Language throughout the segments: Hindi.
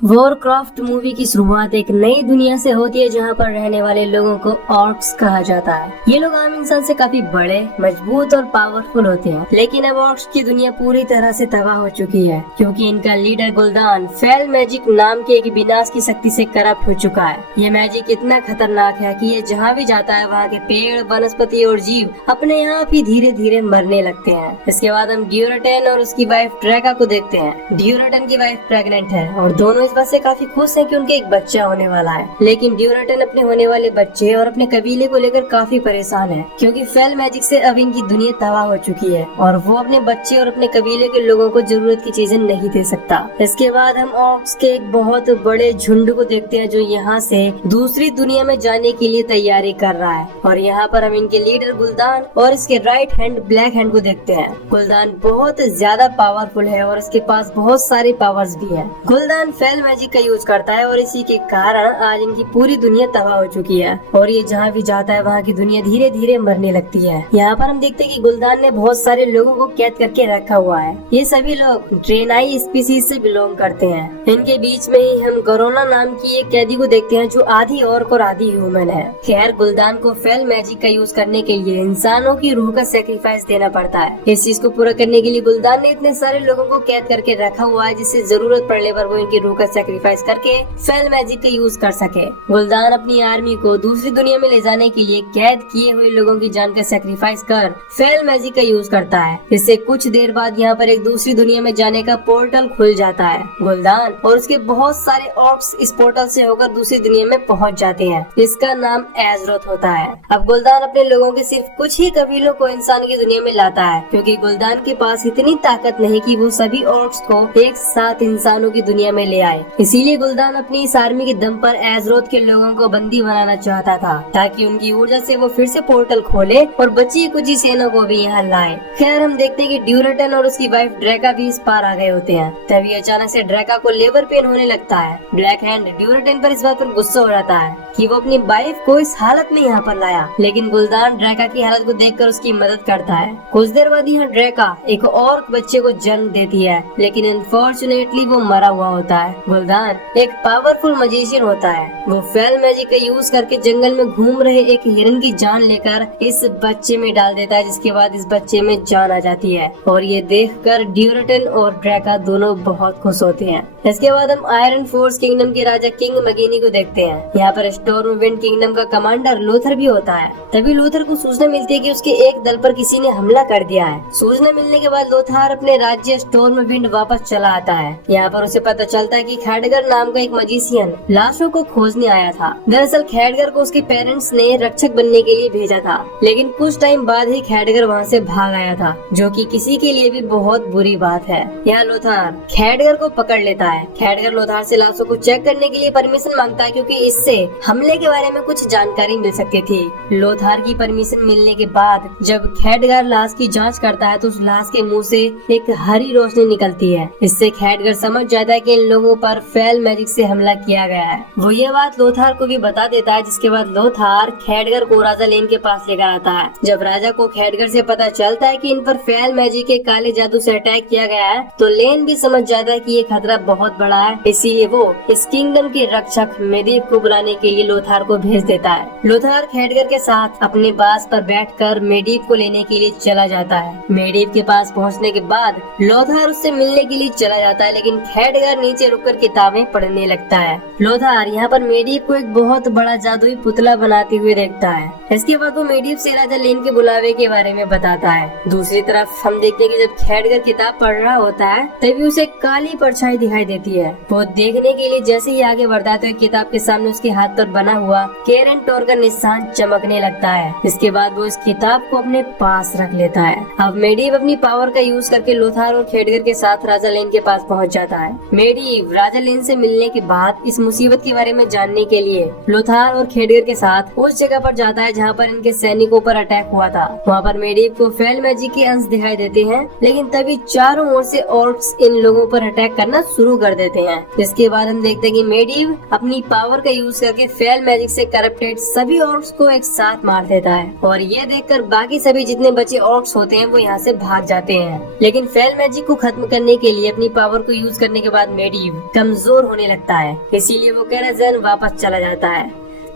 वॉरक्राफ्ट मूवी की शुरुआत एक नई दुनिया से होती है जहां पर रहने वाले लोगों को ऑर्क्स कहा जाता है। ये लोग आम इंसान से काफी बड़े, मजबूत और पावरफुल होते हैं, लेकिन अब ऑर्क्स की दुनिया पूरी तरह से तबाह हो चुकी है क्योंकि इनका लीडर गुल्दान फेल मैजिक नाम के एक विनाश की शक्ति से करप्ट हो चुका है। ये मैजिक इतना खतरनाक है कि ये जहाँ भी जाता है वहाँ के पेड़, वनस्पति और जीव अपने आप ही धीरे धीरे मरने लगते हैं। इसके बाद हम ड्यूराटेन और उसकी वाइफ ड्रैका को देखते हैं। ड्यूराटेन की वाइफ प्रेग्नेंट है और दोनों इस बात से काफी खुश हैं कि उनके एक बच्चा होने वाला है, लेकिन ड्यूराटेन अपने होने वाले बच्चे और अपने कबीले को लेकर काफी परेशान है क्योंकि फेल मैजिक से अब इनकी दुनिया तबाह हो चुकी है और वो अपने बच्चे और अपने कबीले के लोगों को जरूरत की चीजें नहीं दे सकता। इसके बाद हम ऑर्क्स के एक बहुत बड़े झुंड को देखते हैं जो यहाँ से दूसरी दुनिया में जाने के लिए तैयारी कर रहा है और यहाँ पर हम इनके लीडर गुल्दान और इसके राइट हैंड ब्लैक हैंड को देखते हैं। गुल्दान बहुत ज्यादा पावरफुल है और इसके पास बहुत सारी पावर्स भी है। गुल्दान फेल मैजिक का यूज करता है और इसी के कारण आज इनकी पूरी दुनिया तबाह हो चुकी है और ये जहाँ भी जाता है वहाँ की दुनिया धीरे धीरे मरने लगती है। यहाँ पर हम देखते हैं कि गुल्दान ने बहुत सारे लोगों को कैद करके रखा हुआ है। ये सभी लोग ड्रेनाई स्पीसीज से बिलोंग करते हैं। इनके बीच में ही हम कोरोना नाम की एक कैदी को देखते हैं जो आधी ऑर्क और आधी ह्यूमन है। खैर, गुल्दान को फेल मैजिक का यूज करने के लिए इंसानों की रूह का सेक्रीफाइस देना पड़ता है। इस चीज को पूरा करने के लिए गुल्दान ने इतने सारे लोगों को कैद करके रखा हुआ है जिससे जरूरत पड़ने पर वो इनकी रूह का सेक्रीफाइस करके फेल मैजिक का यूज कर सके। गुल्दान अपनी आर्मी को दूसरी दुनिया में ले जाने के लिए कैद किए हुए लोगों की जान का सेक्रीफाइस कर फेल मैजिक का यूज करता है। इससे कुछ देर बाद यहाँ पर एक दूसरी दुनिया में जाने का पोर्टल खुल जाता है। गुल्दान और उसके बहुत सारे ऑर्क्स इस पोर्टल से होकर दूसरी दुनिया में पहुँच जाते हैं। इसका नाम एजरोथ होता है। अब गुल्दान अपने लोगों के सिर्फ कुछ ही कबीलों को इंसान की दुनिया में लाता है क्योंकि गुल्दान के पास इतनी ताकत नहीं कि वो सभी ऑर्क्स को एक साथ इंसानों की दुनिया में ले आए। इसीलिए गुल्दान अपनी इस आर्मी के दम पर एजरोथ के लोगों को बंदी बनाना चाहता था ताकि उनकी ऊर्जा से वो फिर से पोर्टल खोले और बची कुछ सेना को भी यहाँ लाए। खैर, हम देखते हैं कि ड्यूराटेन और उसकी वाइफ ड्रैका भी इस पार आ गए होते हैं। तभी अचानक से ड्रैका को लेबर पेन होने लगता है। ब्लैक हैंड ड्यूराटेन पर इस बात पर गुस्सा हो जाता है कि वो अपनी वाइफ को इस हालत में यहाँ पर लाया, लेकिन गुल्दान ड्रैका की हालत को देखकर उसकी मदद करता है। कुछ देर बाद यहाँ ड्रैका एक और बच्चे को जन्म देती है, लेकिन अनफॉर्चुनेटली वो मरा हुआ होता है। गुल्दान एक पावरफुल मजिशियन होता है। वो फेल मैजिक का यूज करके जंगल में घूम रहे एक हिरन की जान लेकर इस बच्चे में डाल देता है, जिसके बाद इस बच्चे में जान आ जाती है और ये देखकर ड्यूराटेन और ड्रैका दोनों बहुत खुश होते हैं। इसके बाद हम आयरन फोर्स किंगडम के राजा किंग मगीनी को देखते हैं। यहाँ पर स्टॉर्म विंड किंगडम का कमांडर लोथर भी होता है। तभी लोथर को सूचना मिलती है कि उसके एक दल पर किसी ने हमला कर दिया है। सूचना मिलने के बाद लोथर अपने राज्य स्टॉर्म विंड वापस चला आता है। यहाँ पर उसे पता चलता है कि खैडगर नाम का एक मजिशियन लाशों को खोजने आया था। दरअसल खैडगर को उसके पेरेंट्स ने रक्षक बनने के लिए भेजा था, लेकिन कुछ टाइम बाद ही खैडगर वहाँ से भाग आया था, जो कि किसी के लिए भी बहुत बुरी बात है। यहाँ लोथर खैडगर को पकड़ लेता है। खैडगर लोथर से लाशों को चेक करने के लिए परमिशन मांगता है क्योंकि इससे हमले के बारे में कुछ जानकारी मिल सकती थी। लोथर की परमिशन मिलने के बाद जब खैडगर लाश की जांच करता है तो उस लाश के मुंह से एक हरी रोशनी निकलती है। इससे खैडगर समझ जाता है कि इन लोगों पर फेल मैजिक से हमला किया गया है। वो ये बात लोथर को भी बता देता है, जिसके बाद लोथर खैडगर को राजा लेन के पास लेकर आता है। जब राजा को खैडगर से पता चलता है कि इन पर फेल मैजिक के काले जादू से अटैक किया गया है तो लेन भी समझ जाता है कि ये खतरा बहुत बड़ा है। इसीलिए वो इस किंगडम के रक्षक मेडीव को बुलाने के लिए लोथर को भेज देता है। लोथर खैडगर के साथ अपने बास पर बैठकर मेडीव को लेने के लिए चला जाता है। मेडीव के पास पहुंचने के बाद लोथर उससे मिलने के लिए चला जाता है, लेकिन खैडगर नीचे रुककर किताबें पढ़ने लगता है। लोथर यहाँ पर मेडीव को एक बहुत बड़ा जादुई पुतला बनाते हुए देखता है। इसके बाद वो मेडीव से राजा लेन के बुलावे के बारे में बताता है। दूसरी तरफ हम देखते हैं कि जब खैडगर किताब पढ़ रहा होता है तभी उसे काली परछाई दिखाई देती है। वो देखने के लिए जैसे ही आगे बढ़ता है तो किताब के सामने उसके हाथ पर बना हुआ केरन टोर का निशान चमकने लगता है। इसके बाद वो इस किताब को अपने पास रख लेता है। अब मेडीव अपनी पावर का यूज करके लोथर और खैडगर के साथ राजा लेन के पास पहुंच जाता है। मेडीव राजा लेन से मिलने के बाद इस मुसीबत के बारे में जानने के लिए लोथर और खैडगर के साथ उस जगह पर जाता है जहाँ पर इनके सैनिकों पर अटैक हुआ था। वहाँ पर मेडिव को फेल मैजिक के अंश दिखाई देते हैं, लेकिन तभी चारों ओर से ऑर्क्स इन लोगों पर अटैक करना शुरू कर देते हैं। इसके बाद हम देखते हैं कि मेडिव अपनी पावर का यूज करके फेल मैजिक से करप्टेड सभी ऑर्क्स को एक साथ मार देता है, और ये देखकर बाकी सभी जितने बचे ऑर्क्स होते हैं वो यहाँ से भाग जाते हैं। लेकिन फेल मैजिक को खत्म करने के लिए अपनी पावर को यूज करने के बाद मेडिव कमजोर होने लगता है, इसीलिए वो कैराजन वापस चला जाता है।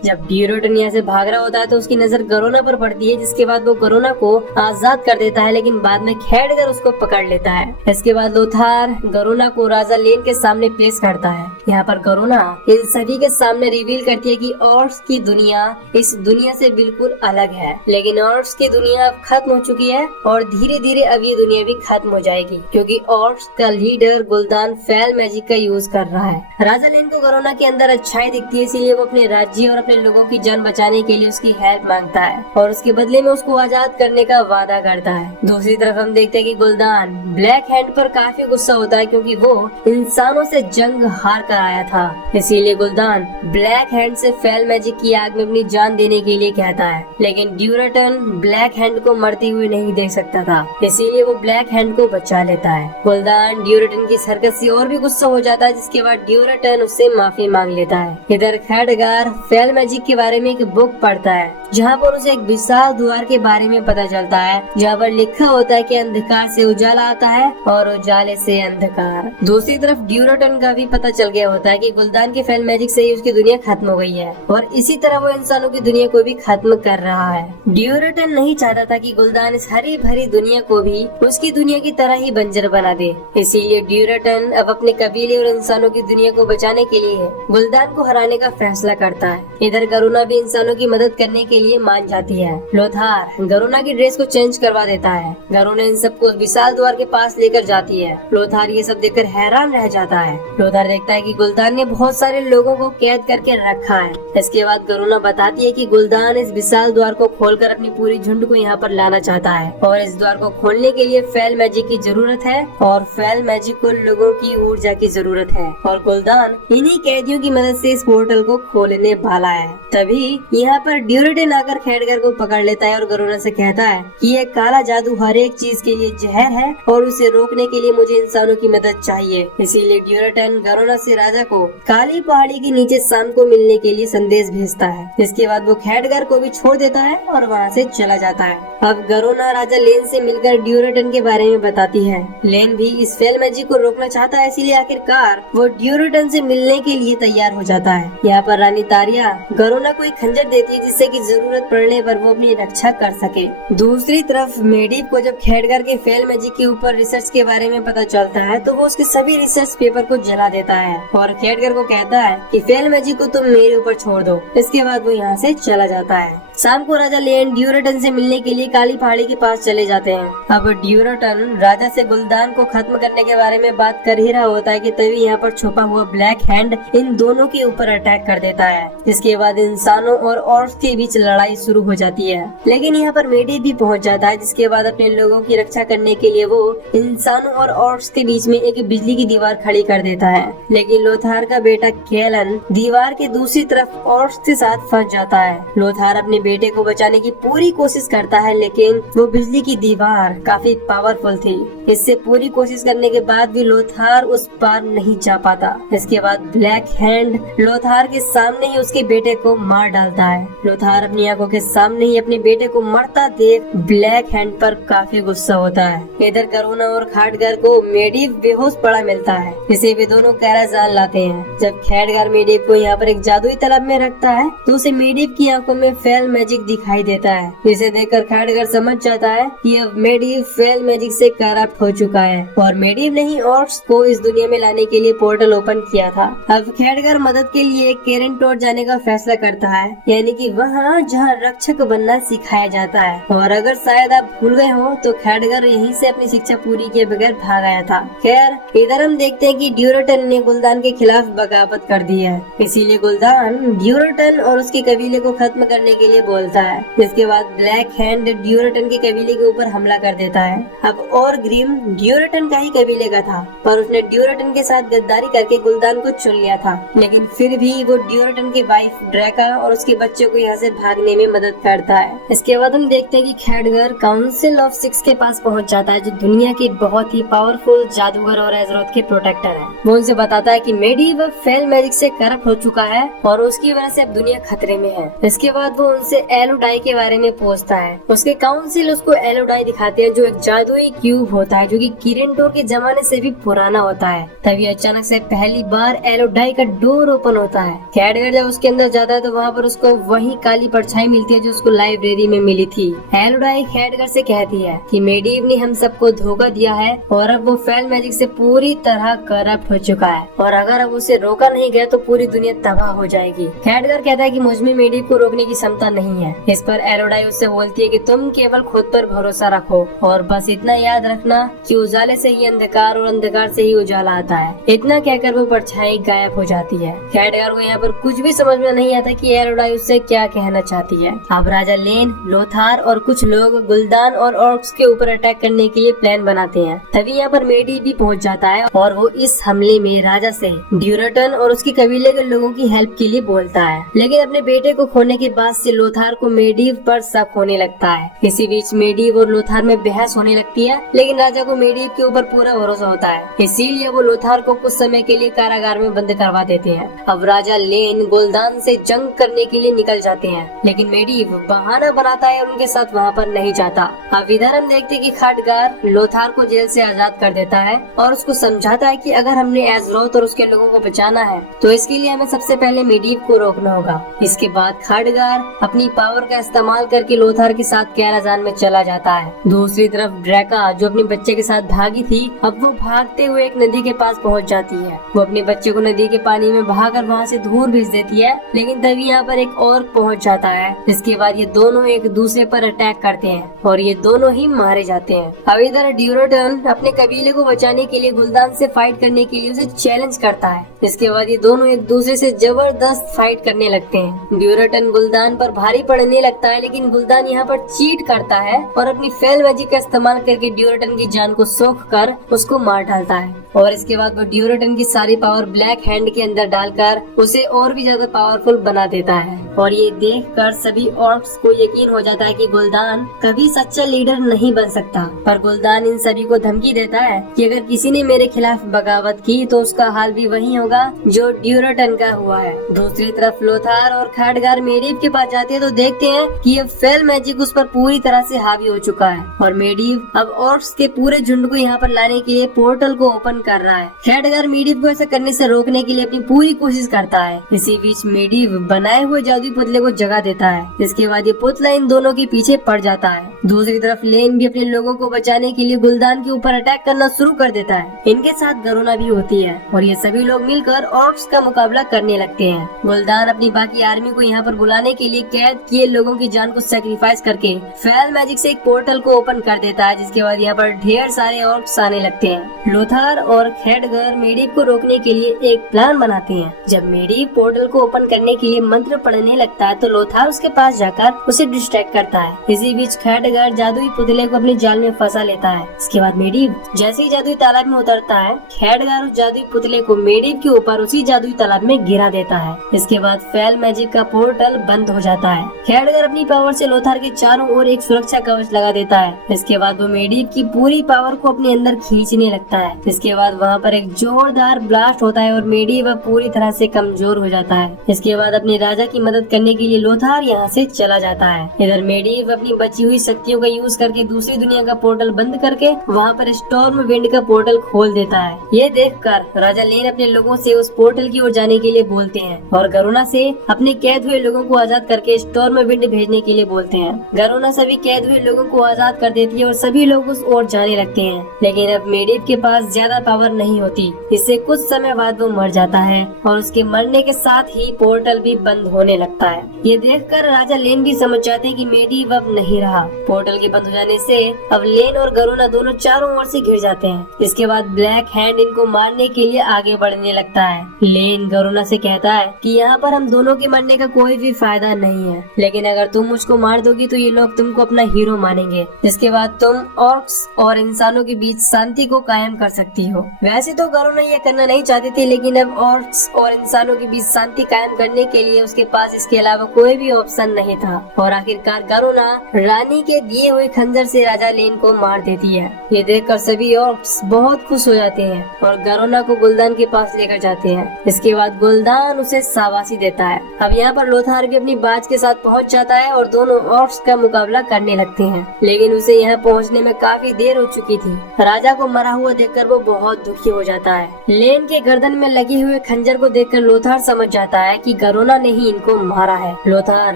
जब ड्यूरेटन यहाँ से भाग रहा होता है तो उसकी नजर गरोना पर पड़ती है, जिसके बाद वो गरोना को आजाद कर देता है, लेकिन बाद में खैडगर उसको पकड़ लेता है। इसके बाद लोथार गरोना को राजा लेन के सामने पेश करता है। यहाँ पर गरोना इन सभी के सामने रिवील करती है कि ऑर्क्स की दुनिया इस दुनिया से बिल्कुल अलग है, लेकिन ऑर्क्स की दुनिया अब खत्म हो चुकी है और धीरे धीरे अब ये दुनिया भी खत्म हो जाएगी, क्योंकि ऑर्क्स का लीडर गुलदान फेल मैजिक का यूज कर रहा है। राजा लेन को गरोना के अंदर अच्छाई दिखती है, इसीलिए वो अपने राज्य और अपने लोगों की जान बचाने के लिए उसकी हेल्प मांगता है और उसके बदले में उसको आजाद करने का वादा करता है। दूसरी तरफ हम देखते हैं कि गुलदान ब्लैक हैंड पर काफी गुस्सा होता है, क्योंकि वो इंसानों से जंग हार कर आया था। इसीलिए गुलदान ब्लैक हैंड से फेल मैजिक की आग में अपनी जान देने के लिए कहता है, लेकिन ड्यूरेटन ब्लैक हैंड को मरती हुई नहीं देख सकता था, इसीलिए वो ब्लैक हैंड को बचा लेता है। गुलदान ड्यूरेटन की हरकत से और भी गुस्सा हो जाता है, जिसके बाद ड्यूरेटन उससे माफी मांग लेता है। इधर खैडगार फेल मैजिक के बारे में एक बुक पढ़ता है, जहाँ पर उसे एक विशाल द्वार के बारे में पता चलता है, जहाँ पर लिखा होता है कि अंधकार से उजाला आता है और उजाले से अंधकार। दूसरी तरफ ड्यूरेटन का भी पता चल गया होता है कि गुलदान के फेल मैजिक से ही उसकी दुनिया खत्म हो गई है, और इसी तरह वो इंसानों की दुनिया को भी खत्म कर रहा है। ड्यूरेटन नहीं चाहता था कि गुलदान इस हरी भरी दुनिया को भी उसकी दुनिया की तरह ही बंजर बना दे, इसीलिए ड्यूरेटन अब अपने कबीले और इंसानों की दुनिया को बचाने के लिए गुलदान को हराने का फैसला करता है। इधर गरुना भी इंसानों की मदद करने के लिए मान जाती है। लोथार गरुना की ड्रेस को चेंज करवा देता है। गरुना इन सबको विशाल द्वार के पास लेकर जाती है। लोथार ये सब देखकर हैरान रह जाता है। लोथार देखता है कि गुलदान ने बहुत सारे लोगों को कैद करके रखा है। इसके बाद गरुना बताती है कि गुलदान इस विशाल द्वार को खोलकर अपनी पूरी झुंड को यहाँ पर लाना चाहता है, और इस द्वार को खोलने के लिए फेल मैजिक की जरूरत है, और फेल मैजिक को लोगों की ऊर्जा की जरूरत है, और गुलदान इन्हीं कैदियों की मदद से इस पोर्टल को खोलने वाला है। तभी यहाँ पर ड्यूरेटन आकर खैडगर को पकड़ लेता है और गरुना से कहता है कि ये काला जादू हर एक चीज के लिए जहर है, और उसे रोकने के लिए मुझे इंसानों की मदद चाहिए। इसीलिए ड्यूरेटन गरुना से राजा को काली पहाड़ी के नीचे शाम को मिलने के लिए संदेश भेजता है। इसके बाद वो खैडगर को भी छोड़ देता है और वहाँ से चला जाता है। अब गरुना राजा लेन से मिलकर ड्यूरेटन के बारे में बताती है। लेन भी इस फेल मैजिक को रोकना चाहता है, इसीलिए आखिरकार वो ड्यूरेटन से मिलने के लिए तैयार हो जाता है। यहाँ पर रानी तारिया गरुना को एक खंजर देती है, जिससे कि जरूरत पड़ने पर वो अपनी रक्षा कर सके। दूसरी तरफ मेडिव को जब खैडगर के फेल मैजिक के ऊपर रिसर्च के बारे में पता चलता है, तो वो उसके सभी रिसर्च पेपर को जला देता है और खैडगर को कहता है कि फेल मैजिक को तुम मेरे ऊपर छोड़ दो। इसके बाद वो यहाँ से चला जाता है। शाम को राजा लेन ड्यूरेटन से मिलने के लिए काली पहाड़ी के पास चले जाते हैं। अब ड्यूरेटन राजा से गुलदान को खत्म करने के बारे में बात कर ही रहा होता है कि तभी यहाँ पर छुपा हुआ ब्लैक हैंड इन दोनों के ऊपर अटैक कर देता है। इसके बाद इंसानों और ऑर्क्स के बीच लड़ाई शुरू हो जाती है, लेकिन यहाँ पर मेडिव भी पहुँच जाता है, जिसके बाद अपने लोगों की रक्षा करने के लिए वो इंसानों और ऑर्क्स के बीच में एक बिजली की दीवार खड़ी कर देता है। लेकिन लोथार का बेटा केलन दीवार के दूसरी तरफ ऑर्क्स के साथ फंस जाता है। लोथार अपने बेटे को बचाने की पूरी कोशिश करता है, लेकिन वो बिजली की दीवार काफी पावरफुल थी। इससे पूरी कोशिश करने के बाद भी लोथार उस पार नहीं जा पाता। इसके बाद ब्लैक हैंड लोथार के सामने ही उसके बेटे को मार डालता है। लोथार अपनी आंखों के सामने ही अपने बेटे को मरता देख ब्लैक हैंड पर काफी गुस्सा होता है। इधर गरुना और खैडगर को मेडिव बेहोश पड़ा मिलता है, जिसे वे दोनों कैराजान लाते हैं। जब खैडगर मेडिव को यहाँ पर एक जादुई तालाब में रखता है, तो उसे मेडिव की आंखों में फेल मैजिक दिखाई देता है, जिसे देखकर खैडगर समझ जाता है कि अब मेडिव फेल मैजिक से करप्ट हो चुका है, और मेडिव ने ही ऑर्क्स को इस दुनिया में लाने के लिए पोर्टल ओपन किया था। अब खैडगर मदद के लिए केरेंटोर जाने का फैसला करता है, यानी कि वहाँ जहाँ रक्षक बनना सिखाया जाता है। और अगर शायद आप भूल गए हो तो खैडगर यहीं से अपनी शिक्षा पूरी किए बगैर भाग आया था। खैर इधर हम देखते हैं कि ड्यूरेटन ने गुलदान के खिलाफ बगावत कर दी है, इसीलिए गुलदान ड्यूरेटन और उसके कबीले को खत्म करने के लिए बोलता है। इसके बाद ब्लैक हैंड ड्यूरेटन के कबीले के ऊपर हमला कर देता है। अब और ग्रिम ड्यूरेटन का ही कबीले का था, पर उसने ड्यूरेटन के साथ गद्दारी करके गुलदान को चुन लिया था, लेकिन फिर भी वो ड्यूरेटन की वाइफ शेफ ड्रैका और उसके बच्चे को यहाँ से भागने में मदद करता है। इसके बाद हम देखते हैं कि खैडगर काउंसिल ऑफ सिक्स के पास पहुँच जाता है, जो दुनिया के बहुत ही पावरफुल जादूगर और एज़रोथ के प्रोटेक्टर है। वो उनसे बताता है कि मेडिव फेल मैजिक से करप्ट हो चुका है और उसकी वजह से अब दुनिया खतरे में है। इसके बाद वो उनसे एलोडाई के बारे में पूछता है। उसके काउंसिल उसको एलोडाई दिखाते हैं, जो एक जादुई क्यूब होता है, जो कि किरेंटोर के जमाने से भी पुराना होता है। तभी अचानक से पहली बार एलोडाई का डोर ओपन होता है। खैडगर जब उसके अंदर जाता है तो वहाँ पर उसको वही काली परछाई मिलती है जो उसको लाइब्रेरी में मिली थी। एलोडाई खैडगर से कहती है कि मेडिव ने हम सबको धोखा दिया है और अब वो फेल मैजिक से पूरी तरह करप्ट हो चुका है और अगर अब उसे रोका नहीं गया तो पूरी दुनिया तबाह हो जाएगी। खैडगर कहता है कि मुझमें मेडिव को रोकने की क्षमता नहीं है। इस पर एलोडाई उससे बोलती है कि तुम केवल खुद पर भरोसा रखो और बस इतना याद रखना कि उजाले से ही अंधकार और अंधकार से ही उजाला आता है। इतना कहकर वो परछाई गायब हो जाती है। खैडगर को यहाँ पर कुछ भी समझ में नहीं आता कि एलोडाई उससे क्या कहना चाहती है। अब राजा लेन, लोथार और कुछ लोग गुल्दान और ऑर्क्स के ऊपर अटैक करने के लिए प्लान बनाते हैं। तभी यहाँ पर मेडी भी पहुँच जाता है और वो इस हमले में राजा से ड्यूरेटन और उसके कबीले के लोगों की हेल्प के लिए बोलता है। लेकिन अपने बेटे को खोने के बाद से लोथार को मेडिव पर शक होने लगता है। इसी बीच मेडिव और लोथार में बहस होने लगती है, लेकिन राजा को मेडिव के ऊपर पूरा भरोसा होता है, इसीलिए वो लोथार को कुछ समय के लिए कारागार में बंद करवा देते हैं। अब राजा लेन गुल्दान से जंग करने के लिए निकल जाते हैं, लेकिन मेडिव बहाना बनाता है और उनके साथ वहाँ पर नहीं जाता। अब इधर हम देखते हैं कि खटगार लोथार को जेल से आजाद कर देता है और उसको समझाता है कि अगर हमने एज़रोथ और उसके लोगों को बचाना है तो इसके लिए हमें सबसे पहले मेडिव को रोकना होगा। इसके बाद खटगार अपनी पावर का इस्तेमाल करके लोथार के साथ कैराजान में चला जाता है। दूसरी तरफ ड्रैका, जो अपने बच्चे के साथ भागी थी, अब वो भागते हुए एक नदी के पास पहुंच जाती है। वो अपने बच्चे को नदी के पानी में बहाकर वहां से दूर भेज देती है, लेकिन तभी यहाँ पर एक और पहुंच जाता है। इसके बाद ये दोनों एक दूसरे पर अटैक करते हैं और ये दोनों ही मारे जाते हैं। अब इधर ड्यूरेटन अपने कबीले को बचाने के लिए गुल्दान से फाइट करने के लिए उसे चैलेंज करता है। इसके बाद ये दोनों एक दूसरे से जबरदस्त फाइट करने लगते हैं। ड्यूरेटन गुल्दान पर भारी पड़ने लगता है, लेकिन गुल्दान यहाँ पर चीट करता है और अपनी फेल मैजिक का इस्तेमाल करके ड्यूरेटन की जान को सोख कर उसको मार डालता है। और इसके बाद वो ड्यूरेटन की सारी पावर ब्लैक हैंड के अंदर डालकर उसे और भी ज्यादा पावरफुल बना देता है। और ये देखकर सभी ऑर्क्स को यकीन हो जाता है कि गुल्दान कभी सच्चा लीडर नहीं बन सकता। पर गुल्दान इन सभी को धमकी देता है कि अगर किसी ने मेरे खिलाफ बगावत की तो उसका हाल भी वही होगा जो ड्यूरेटन का हुआ है। दूसरी तरफ लोथार और खटगार मेडिव के पास जाते हैं तो देखते हैं कि ये फेल मैजिक उस पर पूरी तरह से हावी हो चुका है और मेडिव अब ऑर्क्स के पूरे झुंड को यहाँ पर लाने के लिए पोर्टल को ओपन कर रहा है। खटगार मेडिव को ऐसा करने से रोकने के लिए अपनी पूरी कोशिश करता है। इसी बीच मेडिव बनाए हुए जादुई पुतले को जगा देता है। इसके बाद ये पुतला इन दोनों के पीछे पड़ जाता है। दूसरी तरफ लेन भी अपने लोगों को बचाने के लिए गुल्दान के ऊपर अटैक करना शुरू कर देता है। इनके साथ गरुना भी होती है और ये सभी लोग मिलकर ऑर्क्स का मुकाबला करने लगते हैं। गुल्दान अपनी बाकी आर्मी को यहाँ पर बुलाने के लिए कैद किए लोगों की जान को सैक्रिफाइस करके फेल मैजिक से एक पोर्टल को ओपन कर देता है, जिसके बाद यहाँ पर ढेर सारे ऑर्क्स आने लगते हैं। लोथार और खटगार मेडिव को रोकने के लिए एक प्लान बनाते हैं। जब मेडिव पोर्टल को ओपन करने के लिए मंत्र पढ़ने लगता है तो लोथार उसके पास जाकर उसे डिस्ट्रैक्ट करता है। इसी बीच खटगार जादुई पुतले को अपने जाल में फंसा लेता है। इसके बाद मेडिव जैसे ही जादुई तालाब में उतरता है, खटगार उस जादुई पुतले को मेडिव के ऊपर उसी जादुई तालाब में गिरा देता है। इसके बाद फेल मैजिक का पोर्टल बंद हो जाता है। खटगार अपनी पावर से लोथार के चारों ओर एक सुरक्षा कवच लगा देता है। इसके बाद वो मेडिव की पूरी पावर को अपने अंदर खींचने लगता है। इसके बाद वहाँ पर एक जोरदार ब्लास्ट होता है और मेडिव पूरी तरह से कमजोर हो जाता है। इसके बाद अपने राजा की मदद करने के लिए लोथार यहाँ से चला जाता है। इधर मेडिव अपनी बची हुई शक्तियों का यूज करके दूसरी दुनिया का पोर्टल बंद करके वहाँ पर स्टॉर्म विंड का पोर्टल खोल देता है। ये देखकर राजा लेन अपने लोगों से उस पोर्टल की ओर जाने के लिए बोलते हैं और गरुना से अपने कैद हुए लोगों को आजाद करके स्टॉर्म विंड भेजने के लिए बोलते हैं। गरुना सभी कैद हुए लोगों को आजाद कर देती है और सभी लोग उस ओर जाने लगते हैं, लेकिन अब मेडिव के पास ज्यादा पावर नहीं होती। इससे कुछ समय बाद वो मर जाता है और उसके मरने के साथ ही पोर्टल भी बंद होने लगता है। ये देखकर राजा लेन भी समझ जाते हैं कि मेडिव अब नहीं रहा। पोर्टल के बंद हो जाने से अब लेन और गरुना दोनों चारों ओर से घिर जाते हैं। इसके बाद ब्लैक हैंड इनको मारने के लिए आगे बढ़ने लगता है। लेन गरुना से कहता है कि यहाँ पर हम दोनों के मरने का कोई भी फायदा नहीं है, लेकिन अगर तुम मुझको मार दोगी तो ये लोग तुमको अपना हीरो मानेंगे। इसके बाद तुम ऑर्क्स और इंसानों के बीच शांति को कायम कर सकती हो। वैसे तो गरुना ये करना नहीं चाहती थी, लेकिन अब ऑर्क्स और इंसानों के बीच शांति कायम करने के लिए उसके पास इसके अलावा कोई भी ऑप्शन नहीं था और आखिरकार गरुना रानी के दिए हुए खंजर से राजा लेन को मार देती है। ये देखकर सभी ऑर्क्स बहुत खुश हो जाते हैं और गरुना को गुलदान के पास लेकर जाते हैं। इसके बाद गुलदान उसे शाबाशी देता है। अब यहाँ पर लोथार भी अपनी बाज के साथ पहुँच जाता है और दोनों ऑर्क्स का मुकाबला करने लगते हैं, लेकिन उसे यहाँ पहुँचने में काफी देर हो चुकी थी। राजा को मरा हुआ देखकर वो बहुत दुखी हो जाता है। लेन के गर्दन में लगे हुए खंजर को देखकर लोथार समझ जाता है कि गरुना ने ही इनको मारा है। लोथार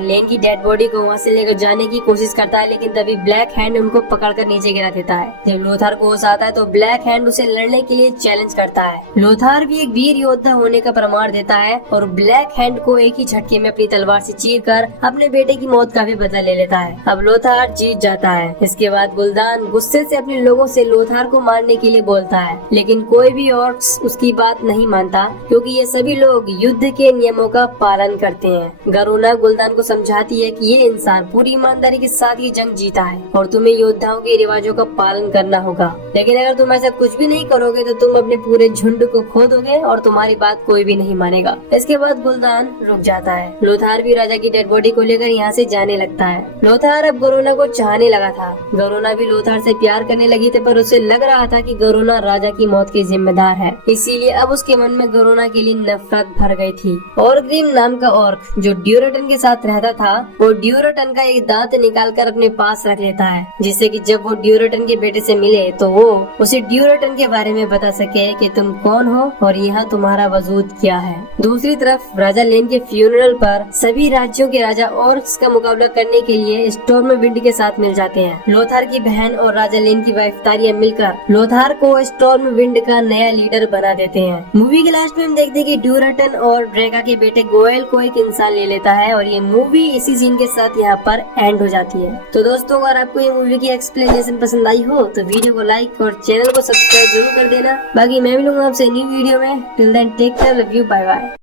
लेन की डेड बॉडी को वहाँ से लेकर जाने की कोशिश करता है, लेकिन तभी ब्लैक हैंड उनको पकड़कर नीचे गिरा देता है। जब लोथार को होश आता है तो ब्लैक हैंड उसे लड़ने के लिए चैलेंज करता है। लोथार भी एक वीर योद्धा होने का प्रमाण देता है और ब्लैक हैंड को एक ही झटके में अपनी तलवार से चीरकर अपने बेटे की मौत का भी बदला ले लेता है। अब लोथार जीत जाता है। इसके बाद गुलदान गुस्से से अपने लोगों से लोथार को मारने के लिए बोलता है, लेकिन कोई भी ऑर्क्स उसकी बात नहीं मानता क्योंकि ये सभी लोग युद्ध के नियमों का पालन करते हैं। गरुना गुलदान को समझाती है कि ये इंसान पूरी ईमानदारी के साथ ये जंग जीता है और तुम्हें योद्धाओं के रिवाजों का पालन करना होगा, लेकिन अगर तुम ऐसा कुछ भी नहीं करोगे तो तुम अपने पूरे झुंड को खो दोगे और तुम्हारी बात कोई भी नहीं मानेगा। इसके बाद गुलदान रुक जाता है। लोथार भी राजा की डेड बॉडी को लेकर यहाँ से जाने लगता है। लोथार अब गरुना को चाहने लगा था। गरुना भी लोथार से प्यार करने लगी थी, पर उसे लग रहा था कि गरुना राजा की मौत की जिम्मेदार है, इसीलिए अब उसके मन में गरुना के लिए नफरत भर गई थी। ऑर्ग्रिम नाम का ऑर्क जो ड्यूराटन के साथ रहता था, वो ड्यूराटन का एक दांत निकालकर अपने पास रख लेता है, जिससे कि जब वो ड्यूराटन के बेटे से मिले तो वो उसे ड्यूराटन के बारे में बता सके कि तुम कौन हो और यहाँ तुम्हारा वजूद क्या है। दूसरी तरफ राजा लेन के फ्यूनरल पर सभी राज्यों के राजा ऑर्क्स का मुकाबला करने के लिए स्टॉर्मविंड के साथ मिल जाते हैं। लोथार की बहन और राजा लेन की वाइफ तारिया मिलकर लोथार को स्टॉर्मविंड का नया लीडर बना देते हैं। मूवी के लास्ट में हम देखते हैं कि ड्यूराटन और ड्रेका के बेटे गोयल को एक इंसान ले लेता है और ये मूवी इसी सीन के साथ यहाँ पर एंड हो जाती है। तो दोस्तों, अगर आपको ये मूवी की एक्सप्लेनेशन पसंद आई हो तो वीडियो को लाइक और चैनल को सब्सक्राइब जरूर कर देना। बाकी मैं मिलूंगा आपसे न्यू वीडियो में। Till then take care, love you, bye bye.